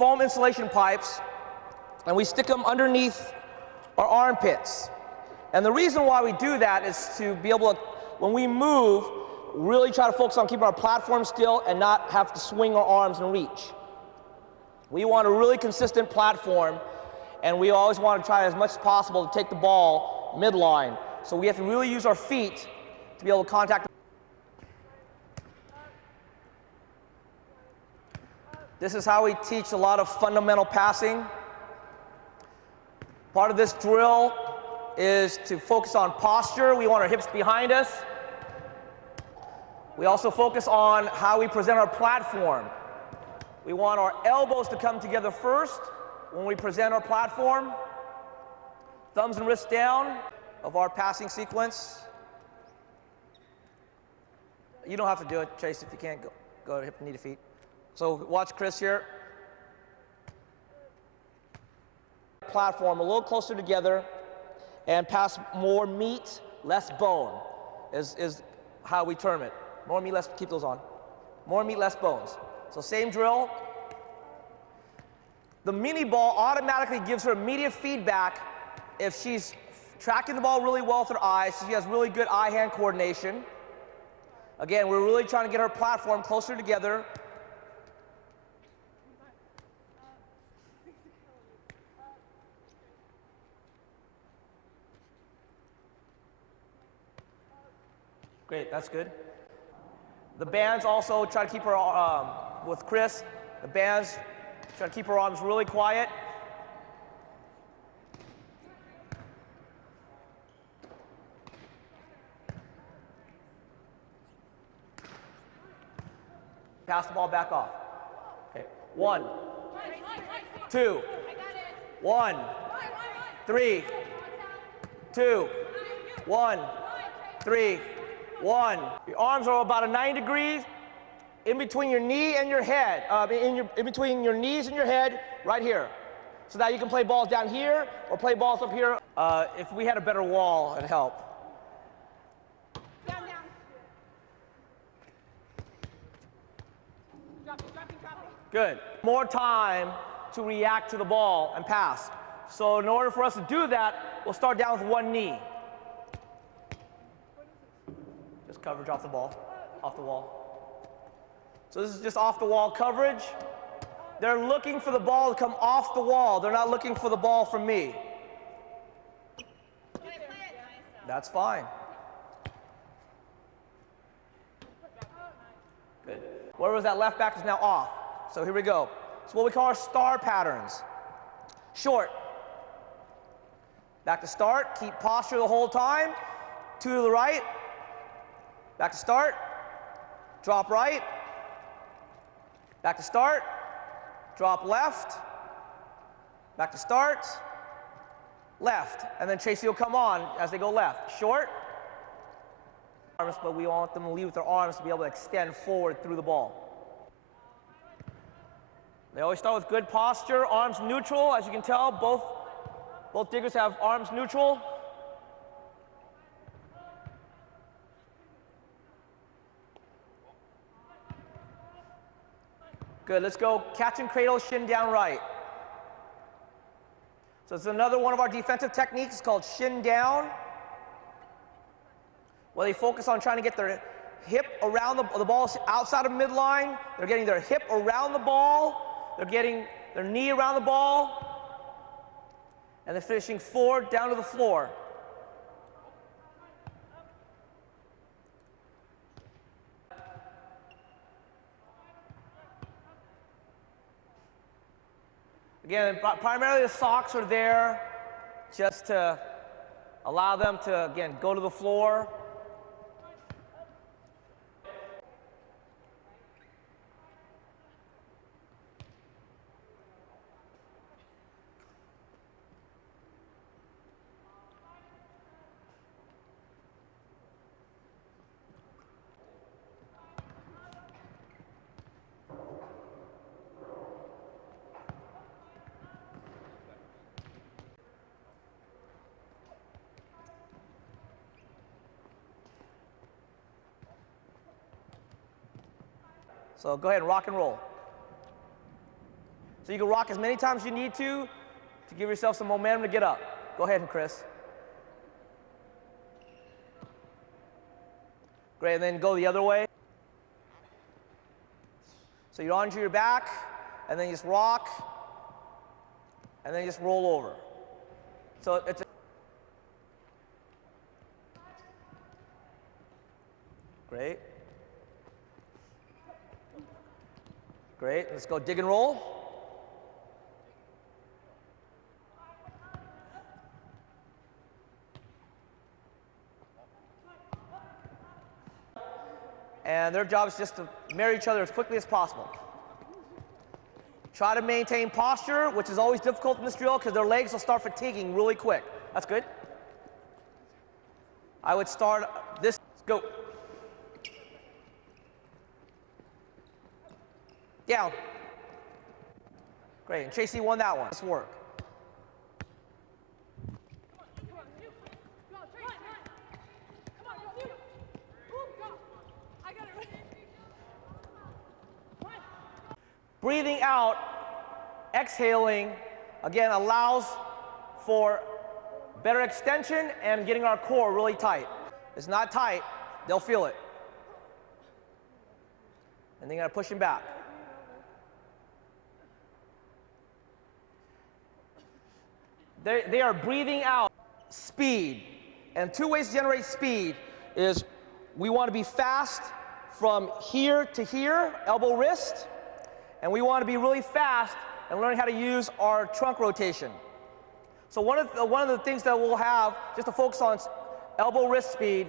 foam insulation pipes, and we stick them underneath our armpits. And the reason why we do that is to be able to, when we move, really try to focus on keeping our platform still and not have to swing our arms and reach. We want a really consistent platform, and we always want to try as much as possible to take the ball midline. So we have to really use our feet to be able to contact. This is how we teach a lot of fundamental passing. Part of this drill is to focus on posture. We want our hips behind us. We also focus on how we present our platform. We want our elbows to come together first when we present our platform. Thumbs and wrists down of our passing sequence. You don't have to do it, Chase, if you can't go hip, knee to feet. So watch Chris here. Platform a little closer together and pass more meat, less bone is how we term it. More meat, less, keep those on. More meat, less bones. So same drill. The mini ball automatically gives her immediate feedback if she's tracking the ball really well with her eyes. She has really good eye-hand coordination. Again, we're really trying to get her platform closer together. Great, that's good. The bands also try to keep her, with Chris, the bands try to keep her arms really quiet. Pass the ball back off. Okay, 1, 2, 1, 3, 2, 1, 3, 1. Your arms are about a 90 degrees in between your knee and your head, in between your knees and your head, right here. So that you can play balls down here or play balls up here. If we had a better wall, it'd help. Down, down. Drop it. Good. More time to react to the ball and pass. So in order for us to do that, we'll start down with one knee. Just coverage off the ball, off the wall. So this is just off the wall coverage. They're looking for the ball to come off the wall. They're not looking for the ball from me. That's fine. Good. Where was that left back is now off. So here we go. It's what we call our star patterns. Short. Back to start. Keep posture the whole time. 2 to the right. Back to start. Drop right. Back to start. Drop left. Back to start. Left. And then Tracy will come on as they go left. Short. Arms, but we want them to lead with their arms to be able to extend forward through the ball. They always start with good posture, arms neutral. As you can tell, both diggers have arms neutral. Good, let's go catch and cradle, shin down right. So it's another one of our defensive techniques called shin down, where they focus on trying to get their hip around the ball outside of midline. They're getting their hip around the ball. They're getting their knee around the ball. And they're finishing forward down to the floor. Again, primarily the socks are there just to allow them to, again, go to the floor. So go ahead and rock and roll. So you can rock as many times as you need to give yourself some momentum to get up. Go ahead, Chris. Great, and then go the other way. So you're onto your back, and then you just rock, and then you just roll over. So it's great. Great, let's go dig and roll. And their job is just to marry each other as quickly as possible. Try to maintain posture, which is always difficult in this drill because their legs will start fatiguing really quick. That's good. I would start this. Go. Down. Great. And Chasey won that one. Let's work. Breathing out, exhaling, again, allows for better extension and getting our core really tight. It's not tight, they'll feel it. And then you gotta push them back. They are breathing out speed. And two ways to generate speed is we want to be fast from here to here, elbow wrist, and we want to be really fast and learn how to use our trunk rotation. So one of the things that we'll have, just to focus on elbow wrist speed,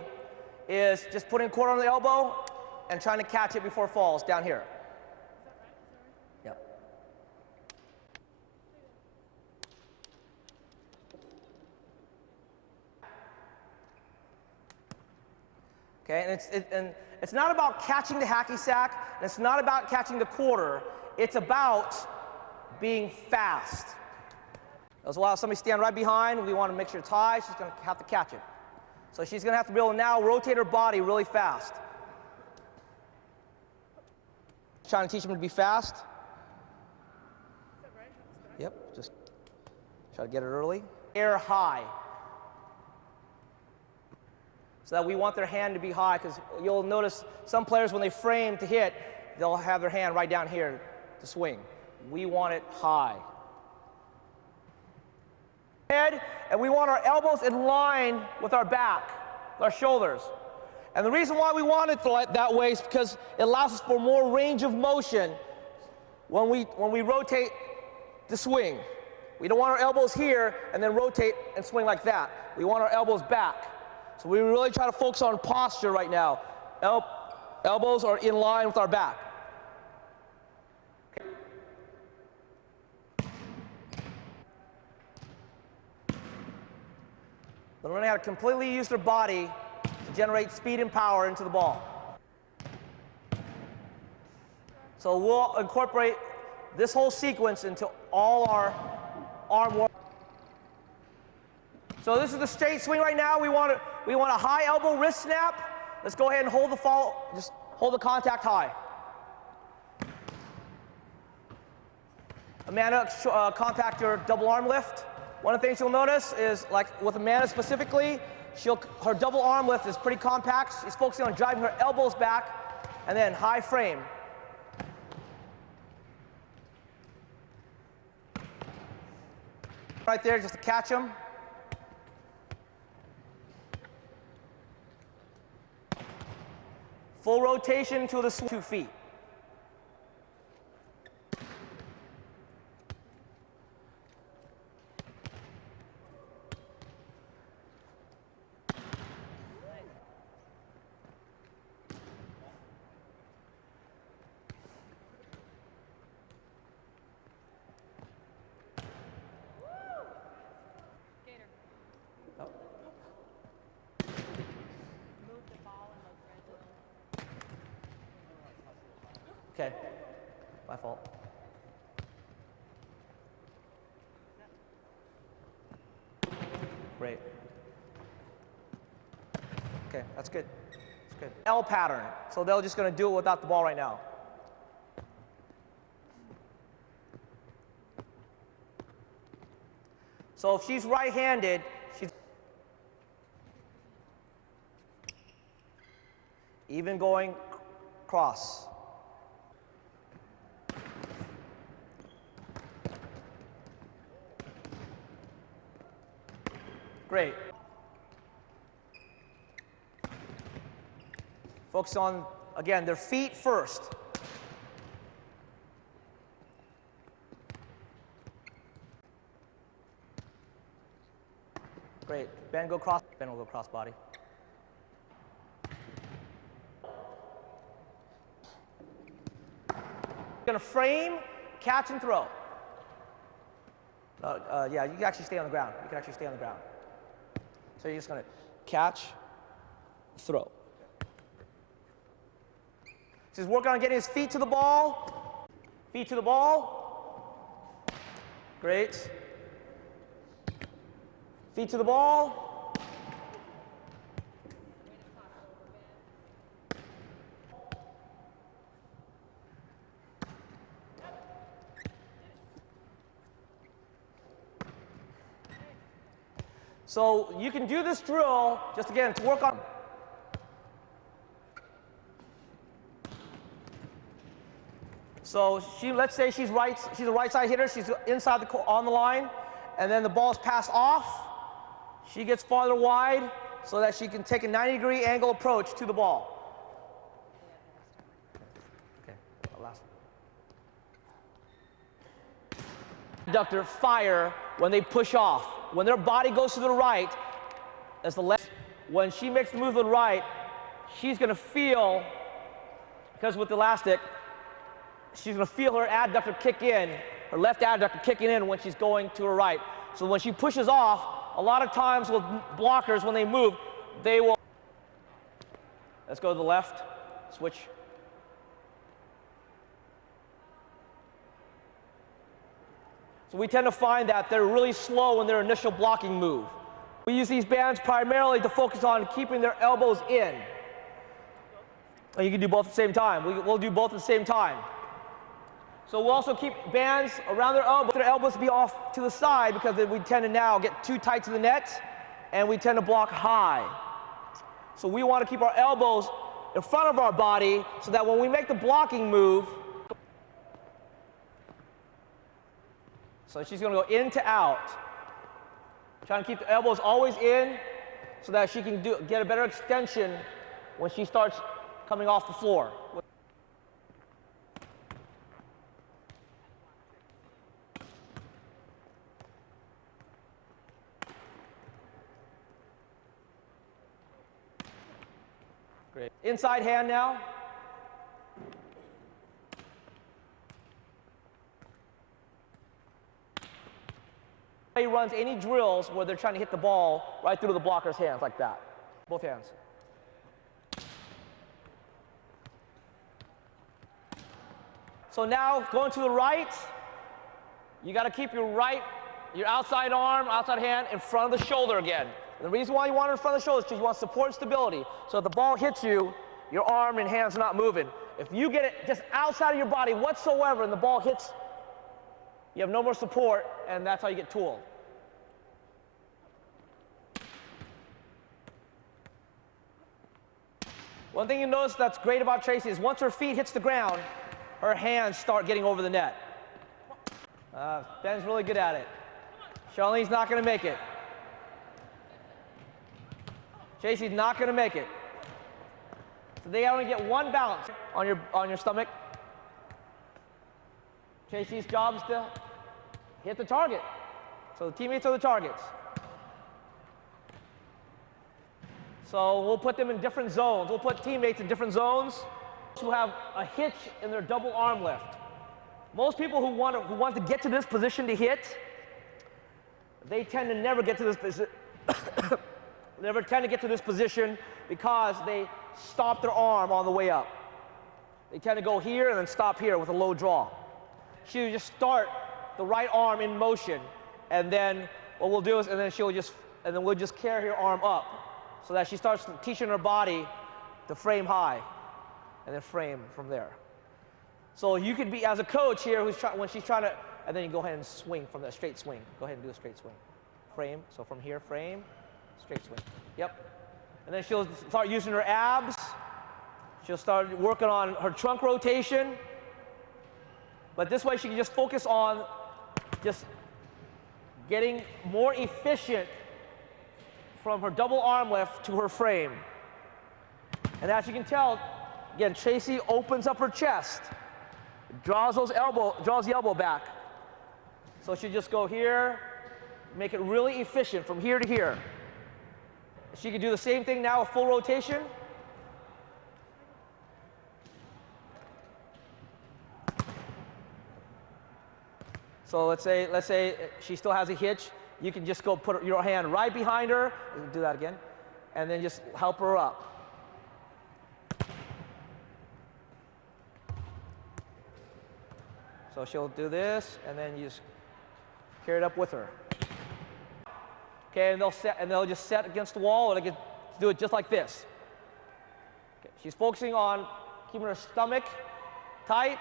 is just putting a quarter on the elbow and trying to catch it before it falls down here. Yep. Okay, and it's not about catching the hacky sack, and it's not about catching the quarter. It's about being fast. As well as somebody stand right behind, we want to make sure it's high. She's going to have to catch it. So she's going to have to be able to now rotate her body really fast. Trying to teach them to be fast. Yep, just try to get it early. Air high. So that we want their hand to be high, because you'll notice some players, when they frame to hit, they'll have their hand right down here to swing. We want it high. Head, and we want our elbows in line with our back, with our shoulders. And the reason why we want it that way is because it allows us for more range of motion when we rotate the swing. We don't want our elbows here and then rotate and swing like that. We want our elbows back. So we really try to focus on posture right now. Elbows are in line with our back. They're learning how to completely use their body to generate speed and power into the ball. So we'll incorporate this whole sequence into all our arm work. So this is the straight swing right now. We want a high elbow wrist snap. Let's go ahead and hold the fall, just hold the contact high. Amanda, contact your double arm lift. One of the things you'll notice is, like with Amanda specifically, her double arm lift is pretty compact. She's focusing on driving her elbows back, and then high frame. Right there, just to catch them. Full rotation to the 2 feet. Okay, my fault. Great. Okay, that's good. That's good. L pattern. So they're just going to do it without the ball right now. So if she's right-handed, she's even going cross. Great. Focus on, again, their feet first. Great. Ben, go cross. Ben will go cross body. Gonna frame, catch, and throw. Yeah, you can actually stay on the ground. You can actually stay on the ground. So you're just gonna catch, throw. So he's working on getting his feet to the ball. Feet to the ball. Great. Feet to the ball. So you can do this drill just again to work on. So let's say she's a right side hitter. She's inside on the line, and then the ball is passed off. She gets farther wide so that she can take a 90-degree angle approach to the ball. Okay, last one. Adductor fire when they push off. When their body goes to the right, that's the left. When she makes the move to the right, she's going to feel, because with the elastic, she's going to feel her adductor kick in, her left adductor kicking in when she's going to her right. So when she pushes off, a lot of times with blockers, when they move, they will. Let's go to the left, switch. So we tend to find that they're really slow in their initial blocking move. We use these bands primarily to focus on keeping their elbows in. And you can do both at the same time. We'll do both at the same time. So we'll also keep bands around their elbows to be off to the side because we tend to now get too tight to the net and we tend to block high. So we want to keep our elbows in front of our body so that when we make the blocking move, so she's going to go in to out. Trying to keep the elbows always in so that she can get a better extension when she starts coming off the floor. Great. Inside hand now. He runs any drills where they're trying to hit the ball right through the blocker's hands like that. Both hands. So now going to the right, you got to keep your outside arm, outside hand in front of the shoulder again. And the reason why you want it in front of the shoulder is because you want support and stability. So if the ball hits you, your arm and hand's not moving. If you get it just outside of your body whatsoever and the ball hits, you have no more support, and that's how you get tooled. One thing you notice that's great about Tracy is once her feet hits the ground, her hands start getting over the net. Ben's really good at it. Charlene's not going to make it. Tracy's not going to make it. So they only get one bounce on your stomach. Tracy's job is to hit the target. So the teammates are the targets. So we'll put them in different zones. We'll put teammates in different zones who have a hitch in their double arm lift. Most people who want to get to this position to hit, they tend to never get to this position. Never tend to get to this position because they stop their arm on the way up. They tend to go here and then stop here with a low draw. She'll just start the right arm in motion, and then what we'll do is, and then we'll just carry her arm up so that she starts teaching her body to frame high, and then frame from there. So you could be, as a coach here, when she's trying to, and then you go ahead and swing from that straight swing. Go ahead and do a straight swing. frame. So from here, frame, straight swing. Yep. And then she'll start using her abs. She'll start working on her trunk rotation. But this way she can just focus on just getting more efficient from her double arm lift to her frame. And as you can tell, again, Tracy opens up her chest, draws the elbow back. So she just go here, make it really efficient from here to here. She can do the same thing now with full rotation. So let's say she still has a hitch. You can just go put your hand right behind her. Do that again, and then just help her up. So she'll do this, and then you just carry it up with her. Okay, and they'll just set against the wall, and they can do it just like this. Okay, she's focusing on keeping her stomach tight.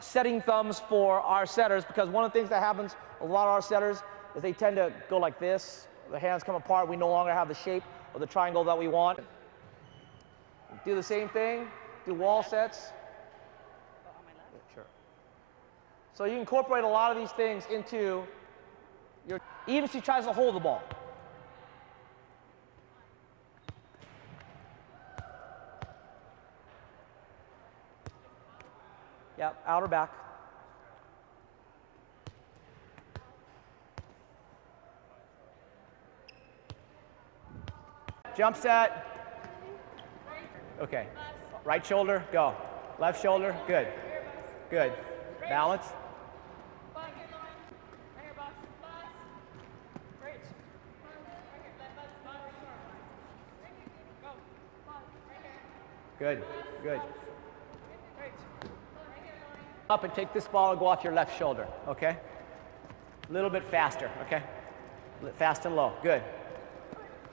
Setting thumbs for our setters, because one of the things that happens a lot of our setters is they tend to go like this. The hands come apart. We no longer have the shape of the triangle that we want. Do the same thing. Do wall sets. Sure. So you incorporate a lot of these things into your, even if she tries to hold the ball. Yeah, out or back. Jump set. Okay. Right shoulder, go. Left shoulder, good. Good. Balance. Good, good. Up and take this ball and go off your left shoulder, okay? A little bit faster, okay? Fast and low, good.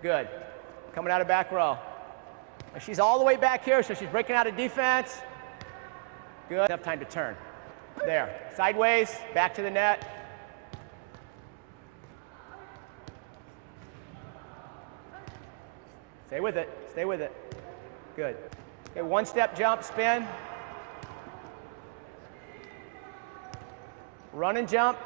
Good. Coming out of back row. And she's all the way back here, so she's breaking out of defense. Good. Enough time to turn. There. Sideways, back to the net. Stay with it, stay with it. Good. Okay, one step jump, spin. Run and jump.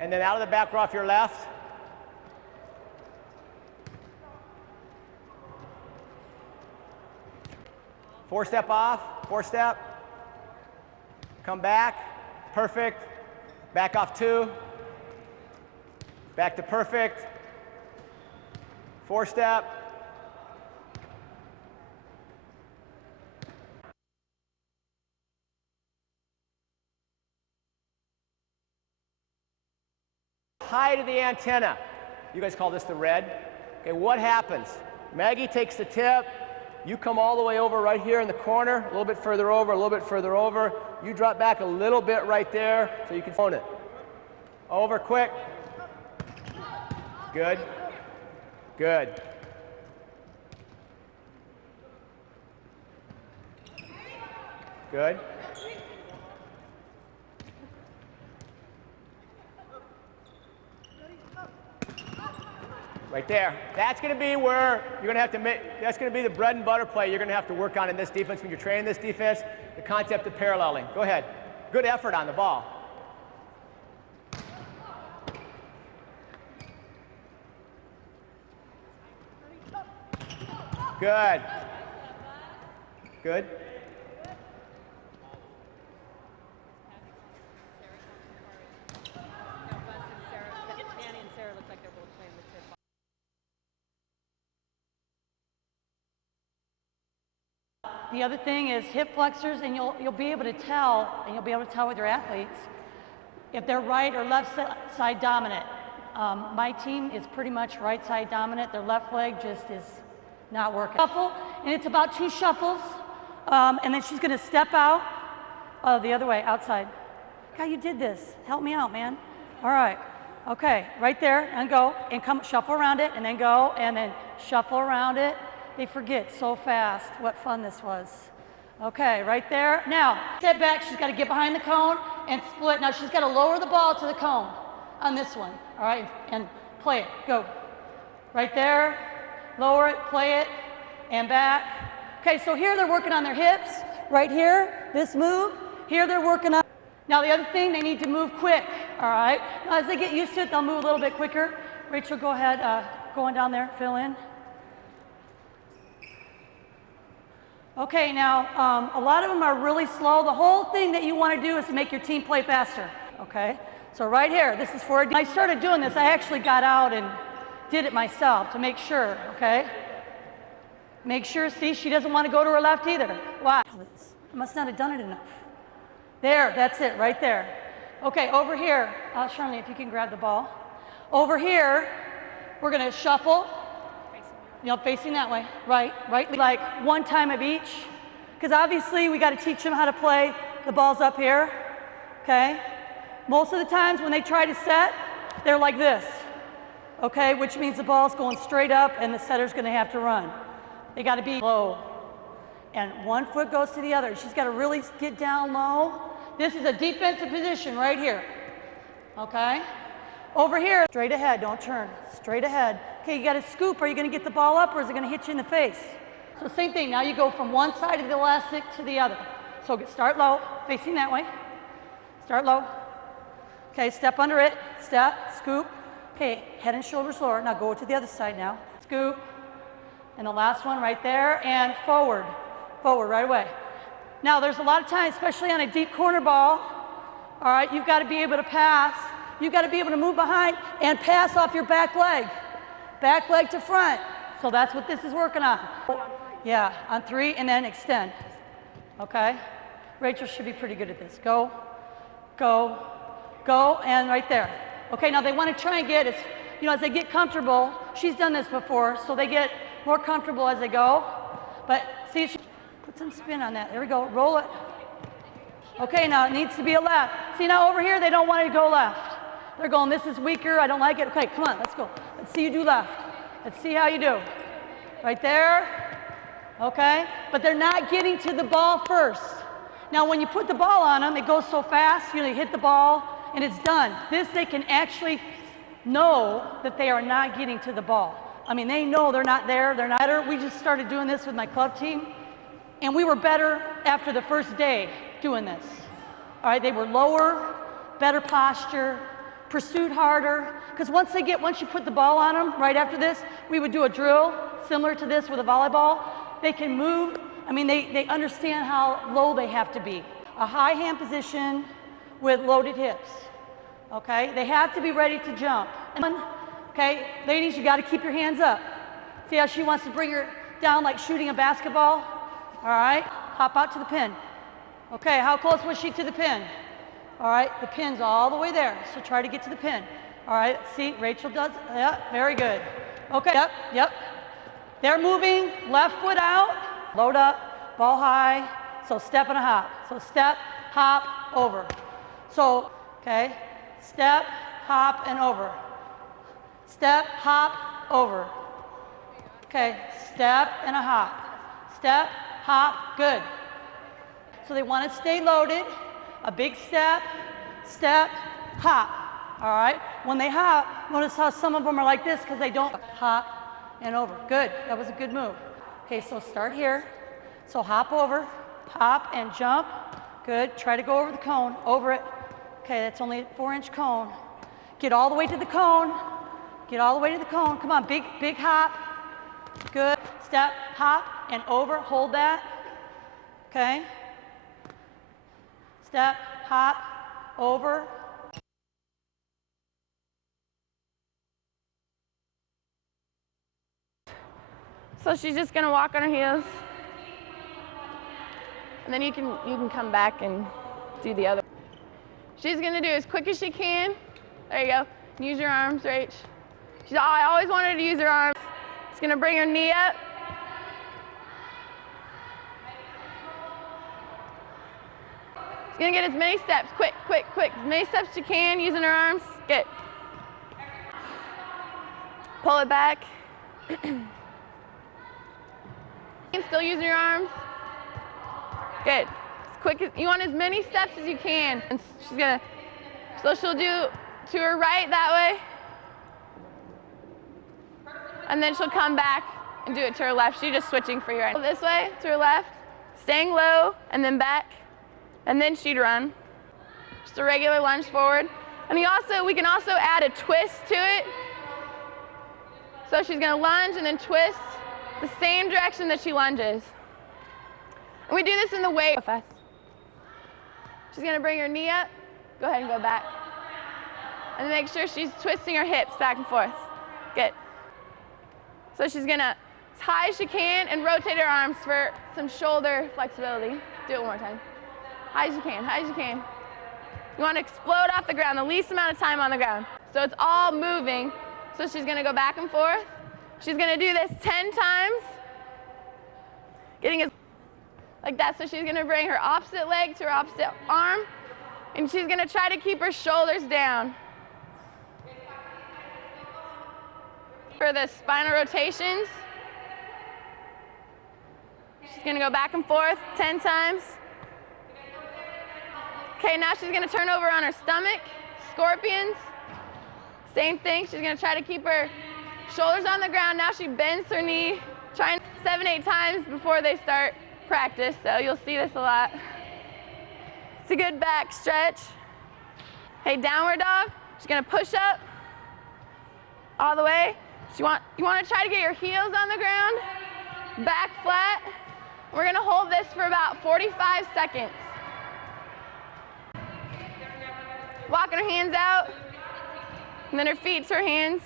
And then out of the back row off your left. Four step off, four step. Come back, perfect. Back off two. Back to perfect. Four step. Height of the antenna. You guys call this the red. Okay, what happens? Maggie takes the tip. You come all the way over right here in the corner, a little bit further over, a little bit further over. You drop back a little bit right there so you can phone it. Over quick. Good. Good. Good. Right there. That's going to be where you're going to have to make, that's going to be the bread and butter play you're going to have to work on in this defense when you're training this defense, the concept of paralleling. Go ahead. Good effort on the ball. Good. Good. The other thing is hip flexors, and you'll be able to tell, with your athletes if they're right or left side dominant. My team is pretty much right side dominant. Their left leg just is not working. Shuffle, and it's about 2 shuffles, and then she's going to step out the other way, outside. God, you did this. Help me out, man. All right. Okay, right there, and go, and come shuffle around it, and then go, and then shuffle around it. They forget so fast what fun this was. Okay, right there. Now, step back. She's got to get behind the cone and split. Now, she's got to lower the ball to the cone on this one. All right, and play it. Go. Right there. Lower it, play it, and back. Okay, so here they're working on their hips. Right here, this move. Here they're working on. Now, the other thing, they need to move quick. All right. Now, as they get used to it, they'll move a little bit quicker. Rachel, go ahead. Going down there, fill in. Okay, now, a lot of them are really slow. The whole thing that you want to do is to make your team play faster, okay? So right here, this is for, I started doing this, I actually got out and did it myself to make sure, okay? Make sure, see, she doesn't want to go to her left either. Why? I must not have done it enough. There, that's it, right there. Okay, over here, Charlene, if you can grab the ball. Over here, we're gonna shuffle. You know, facing that way, right, like one time of each. Because obviously we got to teach them how to play. The ball's up here, okay? Most of the times when they try to set, they're like this, okay? Which means the ball's going straight up and the setter's going to have to run. They got to be low. And one foot goes to the other. She's got to really get down low. This is a defensive position right here, okay? Over here, straight ahead, don't turn, straight ahead. Okay, you got to scoop. Are you going to get the ball up or is it going to hit you in the face? So same thing. Now you go from one side of the elastic to the other. So start low, facing that way. Start low. Okay, step under it. Step, scoop. Okay, head and shoulders lower. Now go to the other side now. Scoop. And the last one right there. And forward. Forward right away. Now there's a lot of times, especially on a deep corner ball, all right, you've got to be able to pass. You've got to be able to move behind and pass off your back leg. Back leg to front. So that's what this is working on. Yeah, on 3 and then extend. Okay? Rachel should be pretty good at this. Go, go, go, and right there. Okay, now they want to try and get, as they get comfortable, she's done this before, so they get more comfortable as they go. But see, she put some spin on that. There we go. Roll it. Okay, now it needs to be a left. See, now over here, they don't want to go left. They're going, this is weaker, I don't like it. Okay, come on, let's go. Let's see you do left. Let's see how you do. Right there, okay? But they're not getting to the ball first. Now, when you put the ball on them, it goes so fast, you hit the ball, and it's done. This, they can actually know that they are not getting to the ball. I mean, they know they're not there, they're not better. We just started doing this with my club team, and we were better after the first day doing this. All right, they were lower, better posture, pursued harder, because once you put the ball on them, right after this, we would do a drill similar to this with a volleyball. They can move. I mean, they understand how low they have to be. A high hand position with loaded hips, okay? They have to be ready to jump. Okay, ladies, you got to keep your hands up. See how she wants to bring her down like shooting a basketball? All right, hop out to the pin. Okay, how close was she to the pin? All right, the pin's all the way there, so try to get to the pin. All right, see, Rachel does, yeah, very good. Okay, yep. They're moving, left foot out, load up, ball high, so step and a hop. So step, hop, over. So, okay, step, hop, and over. Step, hop, over. Okay, step and a hop. Step, hop, good. So they want to stay loaded. A big step, step, hop, all right? When they hop, notice how some of them are like this because they don't hop and over. Good, that was a good move. Okay, so start here. So hop over, hop and jump. Good, try to go over the cone, over it. Okay, that's only a 4-inch cone. Get all the way to the cone. Get all the way to the cone. Come on, big hop. Good, step, hop, and over, hold that. Okay. Step, hop, over. So she's just gonna walk on her heels. And then you can come back and do the other. She's gonna do as quick as she can. There you go. Use your arms, Rach. I always wanted her to use her arms. She's gonna bring her knee up. She's gonna get as many steps, quick, as many steps as she can using her arms. Good. Pull it back. Still using your arms. Good. As quick as, you want as many steps as you can. And so she'll do to her right that way. And then she'll come back and do it to her left. She's just switching for you right now. This way, to her left, staying low, and then back. And then she'd run. Just a regular lunge forward. And we can also add a twist to it. So she's gonna lunge and then twist the same direction that she lunges. And we do this in the weight. Fast. She's gonna bring her knee up. Go ahead and go back. And make sure she's twisting her hips back and forth. Good. So she's gonna, as high as she can, and rotate her arms for some shoulder flexibility. Do it one more time. High as you can, high as you can. You wanna explode off the ground, the least amount of time on the ground. So it's all moving. So she's gonna go back and forth. She's gonna do this 10 times. Getting as, like that. So she's gonna bring her opposite leg to her opposite arm. And she's gonna try to keep her shoulders down. For the spinal rotations, she's gonna go back and forth 10 times. Okay, now she's gonna turn over on her stomach, scorpions. Same thing, she's gonna try to keep her shoulders on the ground. Now she bends her knee, trying 7, 8 times before they start practice, so you'll see this a lot. It's a good back stretch. Hey, downward dog, she's gonna push up all the way. You want to try to get your heels on the ground, back flat. We're going to hold this for about 45 seconds. Walking her hands out, and then her feet to her hands.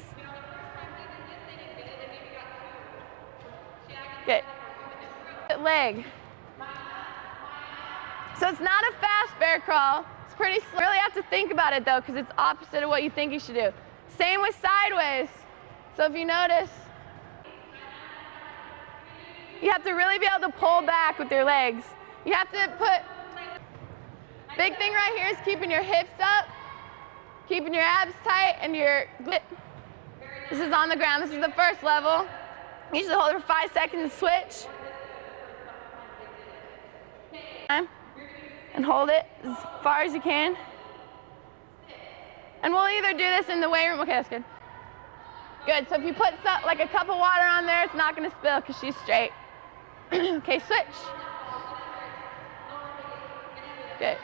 Good. Leg. So it's not a fast bear crawl. It's pretty slow. You really have to think about it though, because it's opposite of what you think you should do. Same with sideways. So if you notice, you have to really be able to pull back with your legs. You have to big thing right here is keeping your hips up, keeping your abs tight, and your this is on the ground. This is the first level. You usually hold it for 5 seconds and switch. And hold it as far as you can. And we'll either do this in the weight room. Okay, that's good. Good, so if you put like a cup of water on there, it's not gonna spill because she's straight. Okay, switch. Good.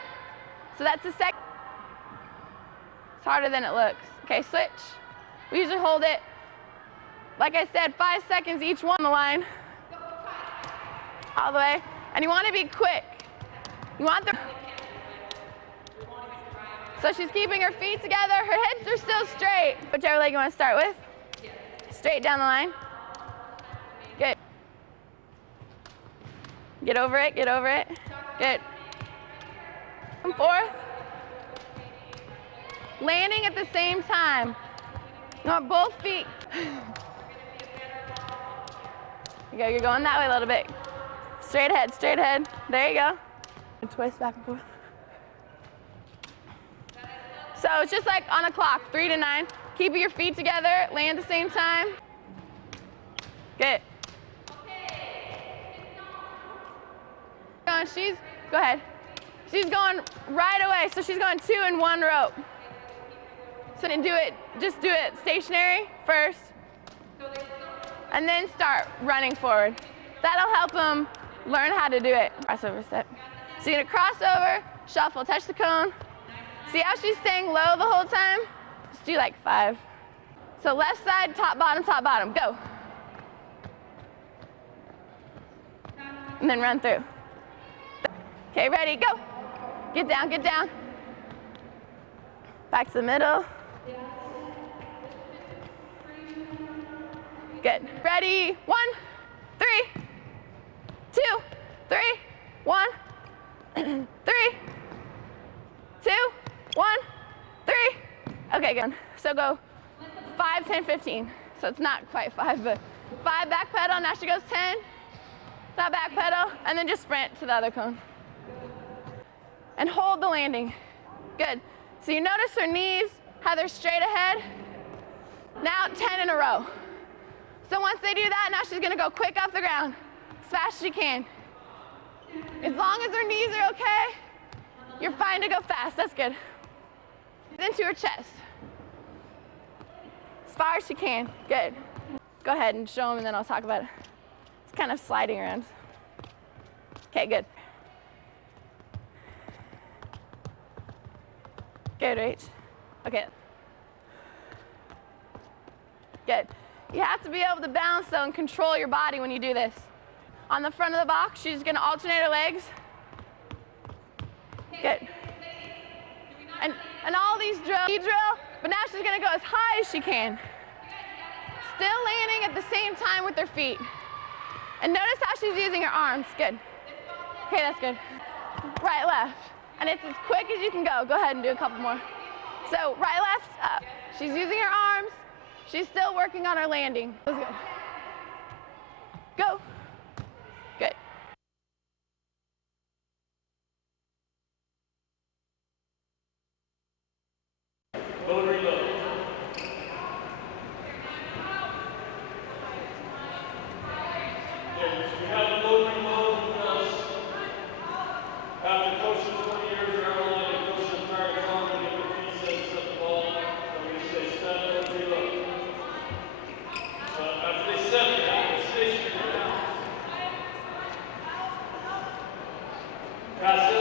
So that's the second. It's harder than it looks. Okay, switch. We usually hold it, like I said, 5 seconds each one on the line. All the way. And you wanna be quick. You want the, so she's keeping her feet together, her hips are still straight. Whichever leg you wanna start with. Straight down the line. Good. Get over it, get over it. Good. And forth. Landing at the same time. You want both feet. You go, you're going that way a little bit. Straight ahead, straight ahead. There you go. And twist back and forth. So it's just like on a clock, 3 to 9. Keep your feet together, land at the same time. Good. Go ahead. She's going right away, so she's going 2 in 1 rope. So then just do it stationary first, and then start running forward. That'll help them learn how to do it. Crossover step. So you're gonna cross over, shuffle, touch the cone. See how she's staying low the whole time? Just do like 5. So left side, top, bottom, go. And then run through. Okay, ready, go. Get down, get down. Back to the middle. Good. Ready, 1, 3, 2, 3, 1, 3, 2, 1, 3. Okay, good. So go 5, 10, 15. So it's not quite 5, but 5 back pedal. Now she goes 10. That back pedal, and then just sprint to the other cone. And hold the landing. Good. So you notice her knees, how they're straight ahead. Now 10 in a row. So once they do that, now she's gonna go quick off the ground, as fast as she can. As long as her knees are okay, you're fine to go fast. That's good. Into her chest. As far as she can. Good. Go ahead and show them, and then I'll talk about it. It's kind of sliding around. Okay, good. Good, Rach. Okay. Good. You have to be able to balance, though, and control your body when you do this. On the front of the box, she's going to alternate her legs. Good. And all these drill, but now she's going to go as high as she can. Still landing at the same time with her feet. And notice how she's using her arms. Good. Okay, that's good. Right, left. And it's as quick as you can go. Go ahead and do a couple more. So right, left, up. She's using her arms. She's still working on her landing. That's good. Go. Good. Load, reload. We have load, reload because after coaching 20 years or however long you coach an entire time and get your feet set and set the ball, and we say step, load, reload. After they set, you have to stationary now. Pass it.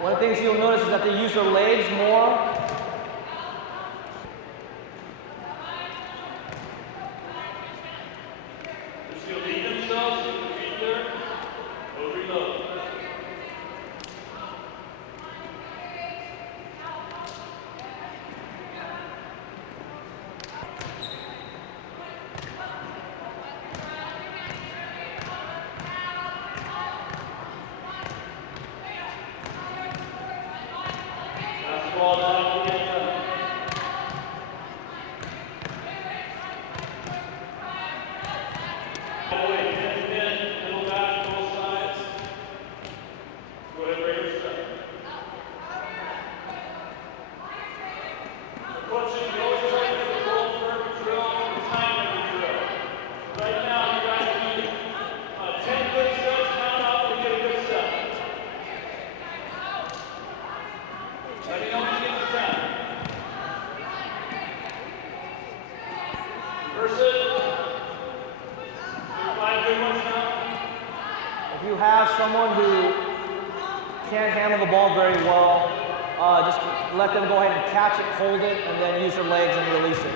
One of the things you'll notice is that they use their legs more. Just gonna lead themselves, keep the feet there. Load, reload. Ball down, get it. Middle back, both sides. Go ahead, break your step. The coaches, we always try to get the goal for every drill and the time every drill. Right now, you guys need 10 good steps, count out and get a good step. Let me know when you get to 10. Person. 5 good ones now. If you have someone who can't handle the ball very well, just let them go ahead and catch it, hold it, and then use their legs and release it.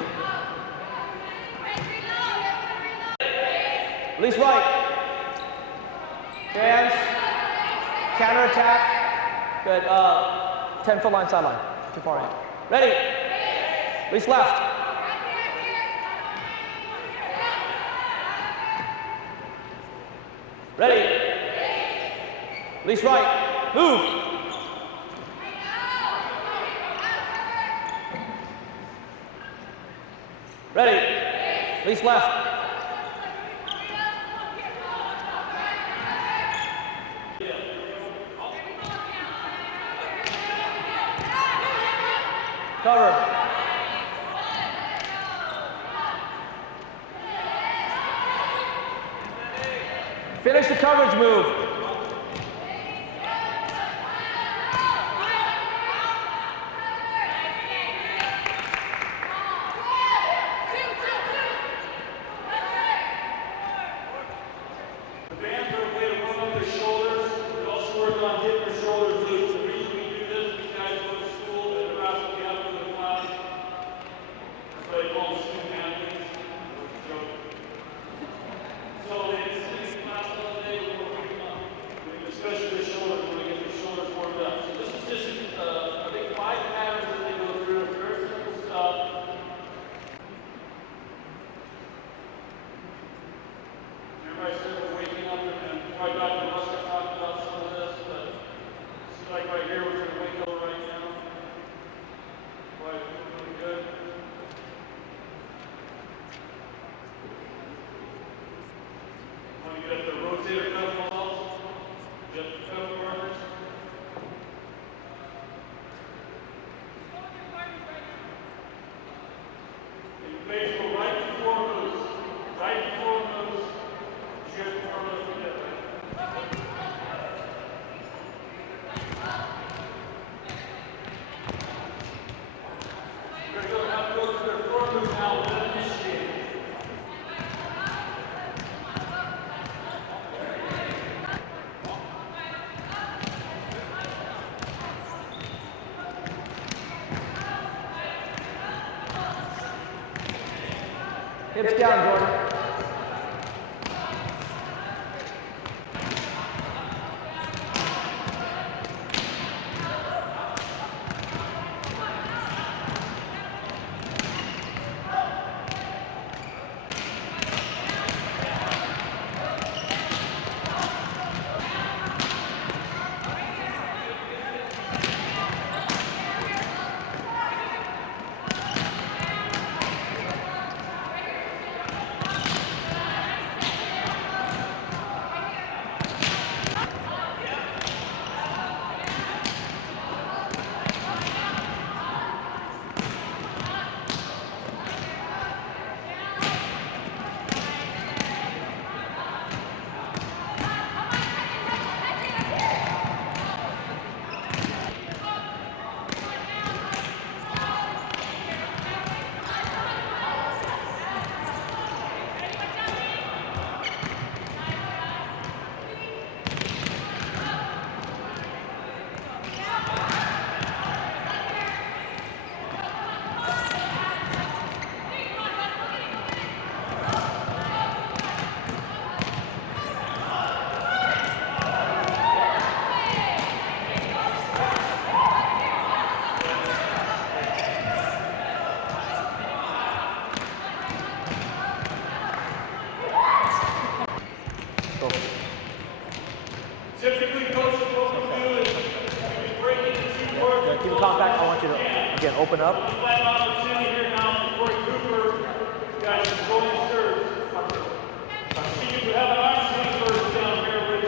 Release right. Hands. Counter attack. Good. 10-foot line sideline. Too far in. Ready. Release left. Ready. Release right. Move. Ready. Release left. Cover. Finish the coverage move. The band's going to play to run up their shoulders. We also work on getting their shoulders loose. The reason we do this is you guys go to school at Nebraska Camp for the class. That's why they call them student athletes. So they sit in class all day, we're working on Hips down, Jordan. Typically, coaches, what we do is we break into two parts. Yeah, keep it compact. I want you to, again, open up. Flat opportunity here now for Corey Cooper. Guys, control your serves. See if you have an arm swing first down here with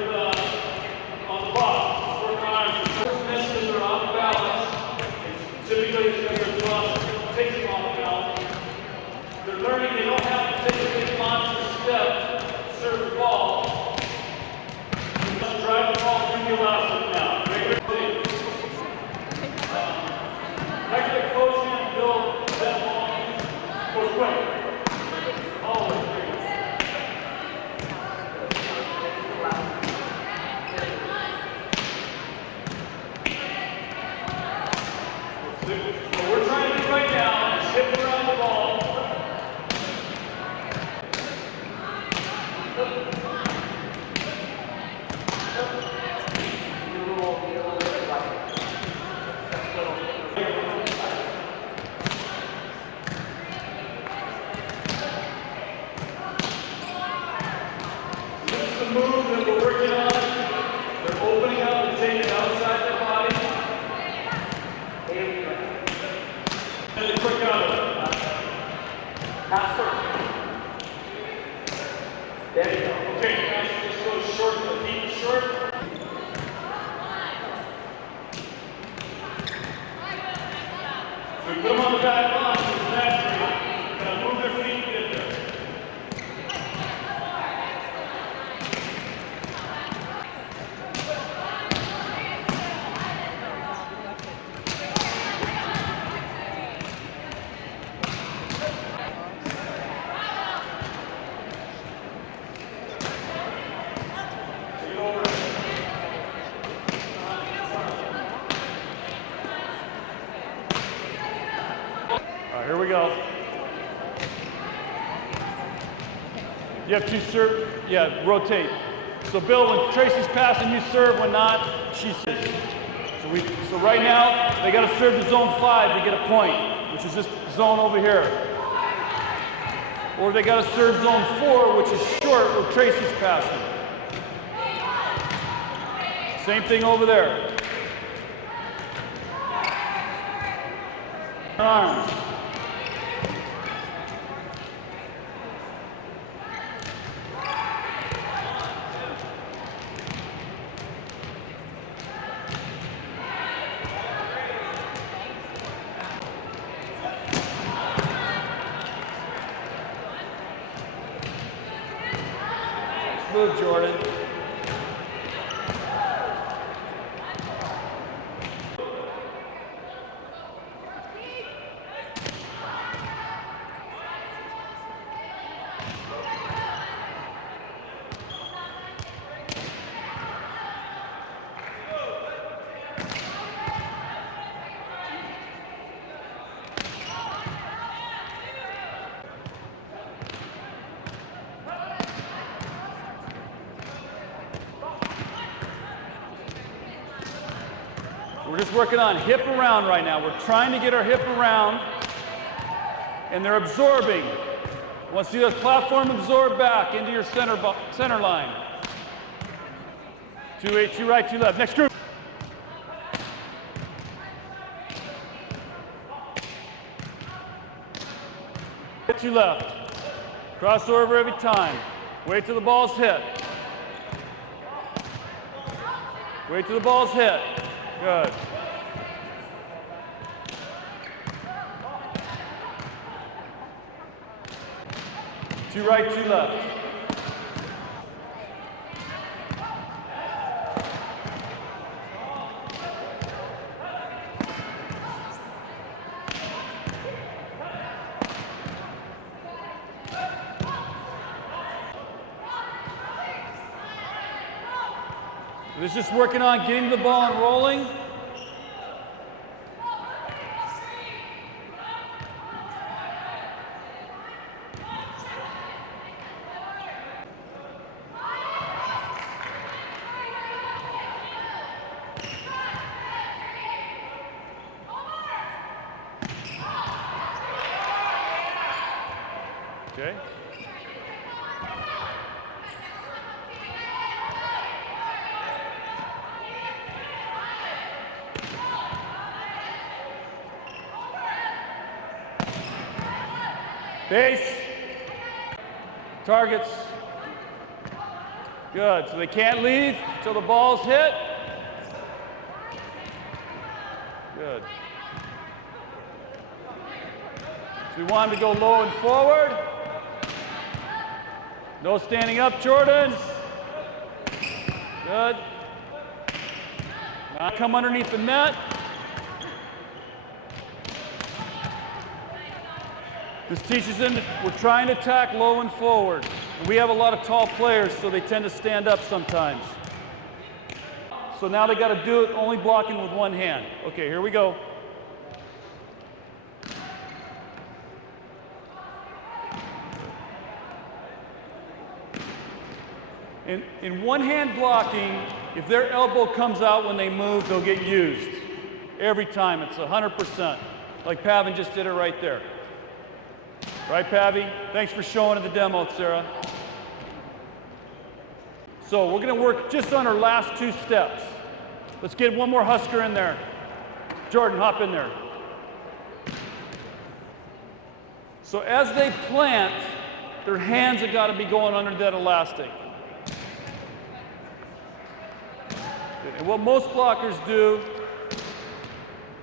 on the box. Work on arms. The first misses are off balance. Typically, it's going to take them off balance. They're learning they don't have to take a big monster step to serve the ball. Drive the ball through the elastic now. Regular thing. Regular coach and build that ball. Go quick. All the way through. What we're trying to do right now is hit around the ball. Move that we're working on. They're opening up and taking it outside their body. And they quick out of it. Husker. There you go. Okay, guys, just go short, the feet short. So we put them on the back line, it's natural. Gotta move their feet to get there. Here we go. You have to serve, yeah, rotate. So Bill, when Tracy's passing, you serve. When not, she serves. So right now, they got to serve to zone 5 to get a point, which is this zone over here. Or they got to serve zone 4, which is short, where Tracy's passing. Same thing over there. Arms. Move, Jordan. We're just working on hip around right now. We're trying to get our hip around, and they're absorbing. Want to see that platform absorb back into your center line. 2-8, 2 right, 2 left. Next group. Hit 2 left. Crossover every time. Wait till the ball's hit. Wait till the ball's hit. Good. Two right, 2 left. This is just working on getting the ball and rolling. Okay. Base. Targets. Good. So they can't leave until the ball's hit. Good. So we want him to go low and forward. No standing up, Jordan. Good. Now come underneath the net. This teaches them that we're trying to attack low and forward. And we have a lot of tall players, so they tend to stand up sometimes. So now they got to do it only blocking with one hand. Okay, here we go. In one-hand blocking, if their elbow comes out when they move, they'll get used. Every time, it's 100%. Like Pavin just did it right there. Right, Pavi? Thanks for showing in the demo, Sarah. So we're going to work just on our last 2 steps. Let's get one more Husker in there. Jordan, hop in there. So as they plant, their hands have got to be going under that elastic. And what most blockers do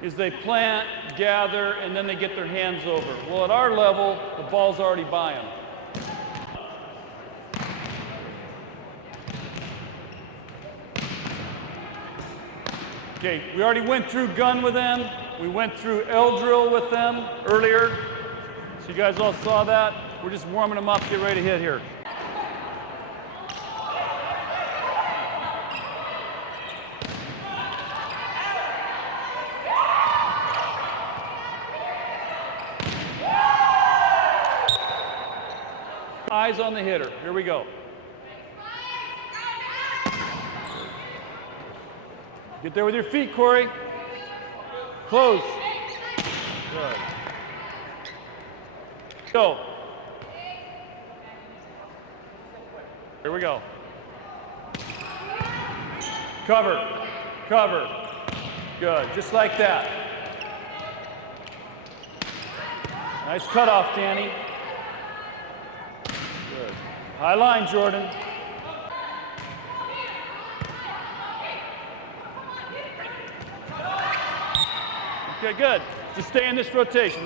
is they plant, gather, and then they get their hands over. Well, at our level, the ball's already by them. Okay, we already went through gun with them. We went through L drill with them earlier. So you guys all saw that. We're just warming them up, get ready to hit here. Eyes on the hitter. Here we go. Get there with your feet, Corey. Close. Good. Go. Here we go. Cover. Cover. Good. Just like that. Nice cutoff, Danny. Good. High line, Jordan. Okay, good. Just stay in this rotation.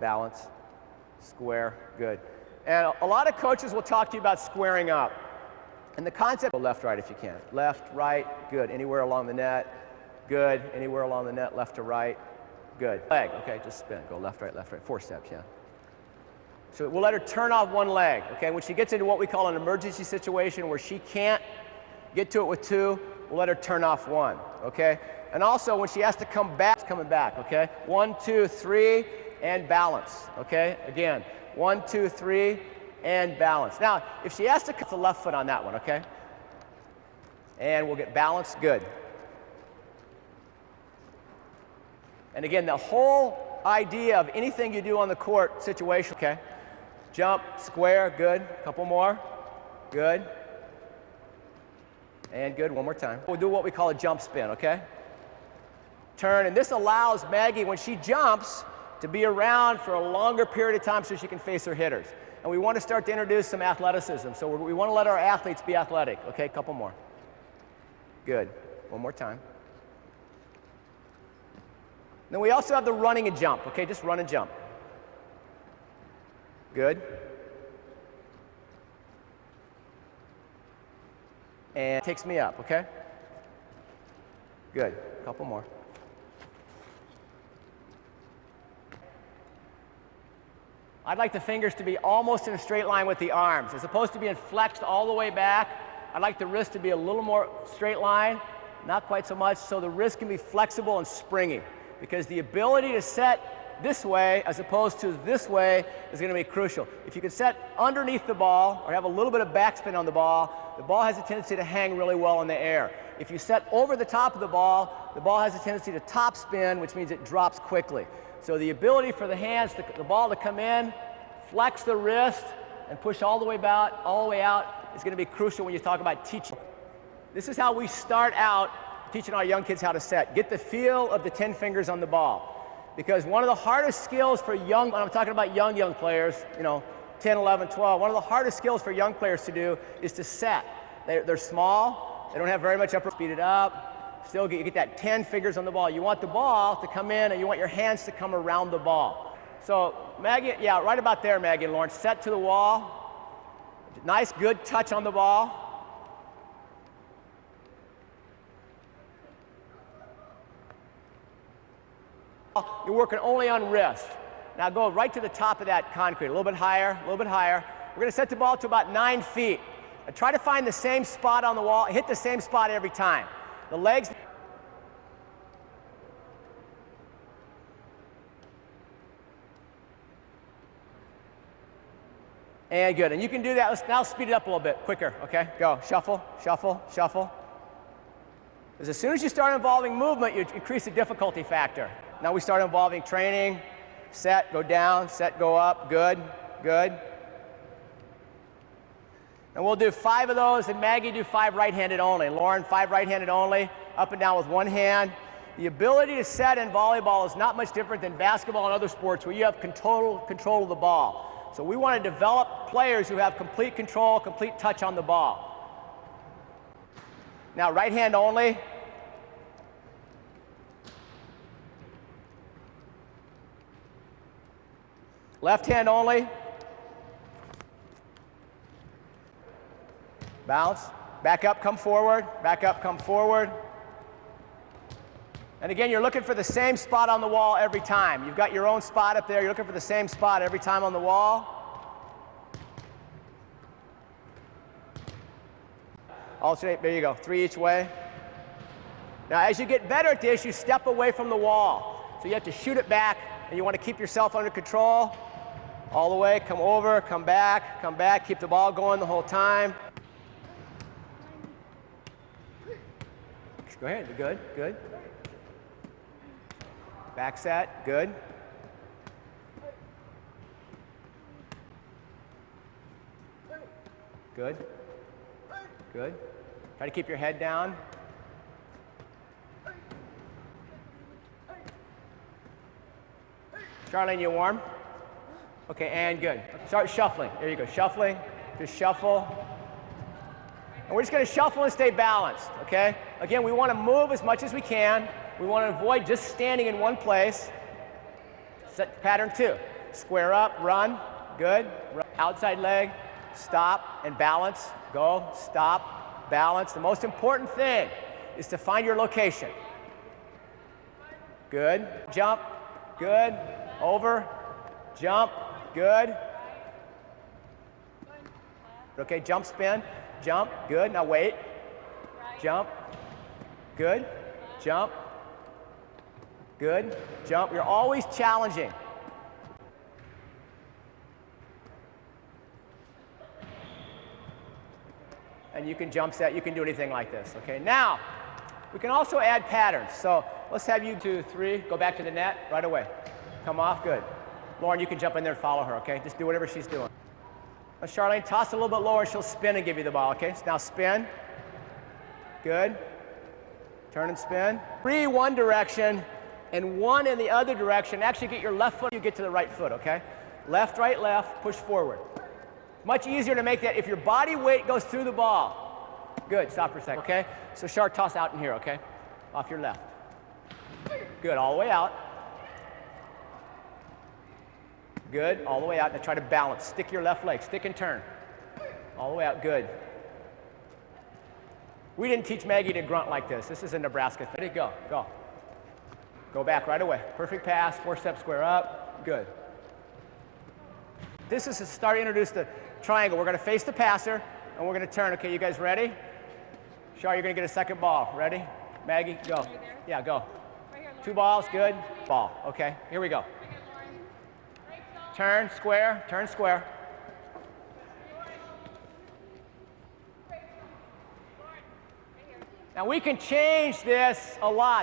Balance, square, good. And a lot of coaches will talk to you about squaring up. And the concept, go left, right if you can. Left, right, good. Anywhere along the net, good. Anywhere along the net, left to right, good. Leg, okay, just spin. Go left, right, 4 steps, yeah. So we'll let her turn off one leg, okay? When she gets into what we call an emergency situation where she can't get to it with 2, we'll let her turn off 1, okay? And also, when she has to come back, it's coming back, okay? 1, 2, 3, and balance, okay? Again, 1, 2, 3, and balance. Now, if she has to cut the left foot on that one, okay? And we'll get balance, good. And again, the whole idea of anything you do on the court situation, okay? Jump, square, good. Couple more, good. And good, one more time. We'll do what we call a jump spin, okay? Turn, and this allows Maggie, when she jumps, to be around for a longer period of time so she can face her hitters. And we want to start to introduce some athleticism. So we want to let our athletes be athletic. Okay, couple more. Good. One more time. Then we also have the running and jump. Okay, just run and jump. Good. And it takes me up, okay? Good. Couple more. I'd like the fingers to be almost in a straight line with the arms. As opposed to being flexed all the way back, I'd like the wrist to be a little more straight line, not quite so much, so the wrist can be flexible and springy. Because the ability to set this way as opposed to this way is going to be crucial. If you can set underneath the ball or have a little bit of backspin on the ball has a tendency to hang really well in the air. If you set over the top of the ball has a tendency to top spin, which means it drops quickly. So the ability for the hands, the ball to come in, flex the wrist, and push all the way out is going to be crucial when you talk about teaching. This is how we start out teaching our young kids how to set. Get the feel of the 10 fingers on the ball. Because one of the hardest skills for young, when I'm talking about young players, 10, 11, 12, one of the hardest skills for young players to do is to set. They're small, they don't have very much upper speed it up. Still, you get that 10 fingers on the ball. You want the ball to come in, and you want your hands to come around the ball. So, Maggie, yeah, right about there, Maggie and Lawrence. Set to the wall. Nice, good touch on the ball. You're working only on wrist. Now go right to the top of that concrete, a little bit higher, a little bit higher. We're going to set the ball to about 9 feet. And try to find the same spot on the wall, hit the same spot every time. The legs. And good. And you can do that. Let's now speed it up a little bit quicker. Okay? Go. Shuffle, shuffle, shuffle. Because as soon as you start involving movement, you increase the difficulty factor. Now we start involving training. Set, go down, set, go up. Good, good. And we'll do 5 of those, and Maggie do 5 right-handed only. Lauren, 5 right-handed only, up and down with one hand. The ability to set in volleyball is not much different than basketball and other sports where you have control of the ball. So we want to develop players who have complete control, complete touch on the ball. Now, right hand only. Left hand only. Bounce. Back up, come forward. Back up, come forward. And again, you're looking for the same spot on the wall every time. You've got your own spot up there. You're looking for the same spot every time on the wall. Alternate, there you go, 3 each way. Now, as you get better at this, you step away from the wall. So you have to shoot it back, and you want to keep yourself under control. All the way, come over, come back, keep the ball going the whole time. Go ahead, good, good. Back set, good. Good, good. Try to keep your head down. Charlene, you warm? Okay, and good. Start shuffling. There you go, shuffling. Just shuffle. And we're just going to shuffle and stay balanced, okay? Again, we want to move as much as we can. We want to avoid just standing in one place. Set pattern 2. Square up, run, good. Outside leg, stop, and balance. Go, stop, balance. The most important thing is to find your location. Good. Jump, good. Over, jump, good. Okay, jump, spin. Jump, good. Now wait. Jump. Good. Jump. Good. Jump. You're always challenging. And you can jump set, you can do anything like this, okay? Now, we can also add patterns. So let's have you 2, 3, go back to the net right away. Come off, good. Lauren, you can jump in there and follow her, okay? Just do whatever she's doing. Now, Charlene, toss it a little bit lower, she'll spin and give you the ball, okay? So now spin. Good. Turn and spin. 3 one direction and 1 in the other direction. Actually get your left foot, you get to the right foot, okay? Left, right, left, push forward. Much easier to make that if your body weight goes through the ball. Good, stop for a second, okay? So shark toss out in here, okay? Off your left. Good, all the way out. Good, all the way out. Now try to balance. Stick your left leg, stick and turn. All the way out, good. We didn't teach Maggie to grunt like this. This is a Nebraska thing. Ready, go, go. Go back right away. Perfect pass, 4-step square up, good. This is to start to introduce the triangle. We're going to face the passer, and we're going to turn. Okay, you guys ready? Shar, you're going to get a second ball. Ready? Maggie, go. Yeah, go. 2 balls, good. Ball. Okay, here we go. Turn, square, turn, square. Now we can change this a lot.